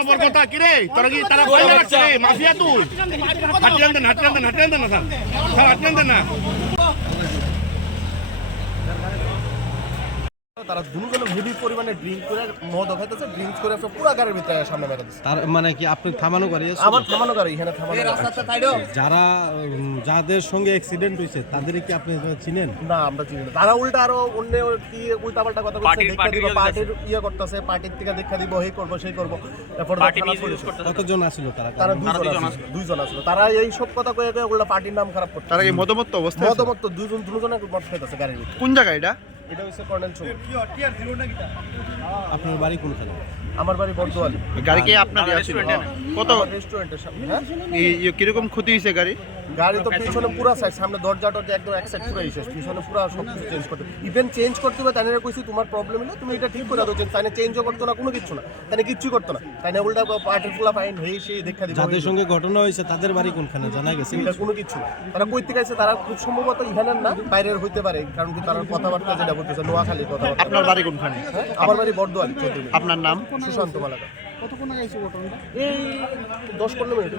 আমার কথা কি রে তোরা কি তারা কই রাখছে রে মাফিয়া তুই হাটলেন দেন না স্যার হাটলেন দেন না তারা দুজনে হেভি পরিমাণে ড্রিঙ্ক করে মদ খাইতেছে, ড্রিঙ্কস করে পুরো গাড়ির ভিতরে সামনে মেরে দিচ্ছে। তার মানে কি আপনি থামানো গাড়ি আছে? আমার থামানো গাড়ি এখানে থামানো গাড়ি। যারা যাদের সঙ্গে অ্যাক্সিডেন্ট হয়েছে তাদের কি আপনি চিনেন? না আমরা চিনি না। তারা উল্টা আরো অন্য কি উল্টাপাল্টা কথা বলছে, দেখা দিব পার্টির ইয়ে করতেছে, পার্টির থেকে দেখা দিব এই করব সেই করব। তারপর কতজন আসলো তারা? তারা দুইজন আসলো। তারা এই সব কথা কয়ে কয়ে উল্টা পার্টির নাম খারাপ করছে। তারা কি মদমত্ত অবস্থায় আছে? মদমত্ত দুজনে মদ খাইতেছে গাড়ির ভিতরে। কোন জায়গা এটা? এটা হচ্ছে কর্নেল চৌক। আপনার বাড়ি কোনখানে? আমার বাড়ি বর্দোয়ালি। গাড়ি কি আপনার ছিল? কত রেস্টুরেন্টের সামনে। হ্যাঁ কিরকম ক্ষতি হয়েছে গাড়ি? গাড়ি তো পিছনে পুরো সাইড, সামনে দরজাটা একদম এক সাইড পুরো শেষ, পিছনে পুরো সব কিছু চেঞ্জ করতে, ইভেন চেঞ্জ করতে হবে। তাই কইছি তোমার প্রবলেম হলে তুমি এটা ঠিক করে দাও। তাই চেঞ্জও করতো না, কোনো কিছু না, তাই কিচ্ছু করতো না। তাই উল্টা পার্টির ফুলা ফাইন হয়ে সেই দেখা দিবে। যাদের সঙ্গে ঘটনা হয়েছে তাদের বাড়ি কোনখানে জানা গেছে? এটা কোনো কিছু না। তারা কই থেকে আসছে, তারা খুব সম্ভবত ইহানের না বাইরের হইতে পারে, কারণ কি তার কথাবার্তা যেটা বলতেছে নোয়াখালীর কথা। আপনার বাড়ি কোনখানে? হ্যাঁ আমার বাড়ি বর্দোয়ালি। আপনার নাম? সুশান্ত মালাকা। কতক্ষণ আগে আইছে ঘটনাটা? এই 10-15 মিনিট।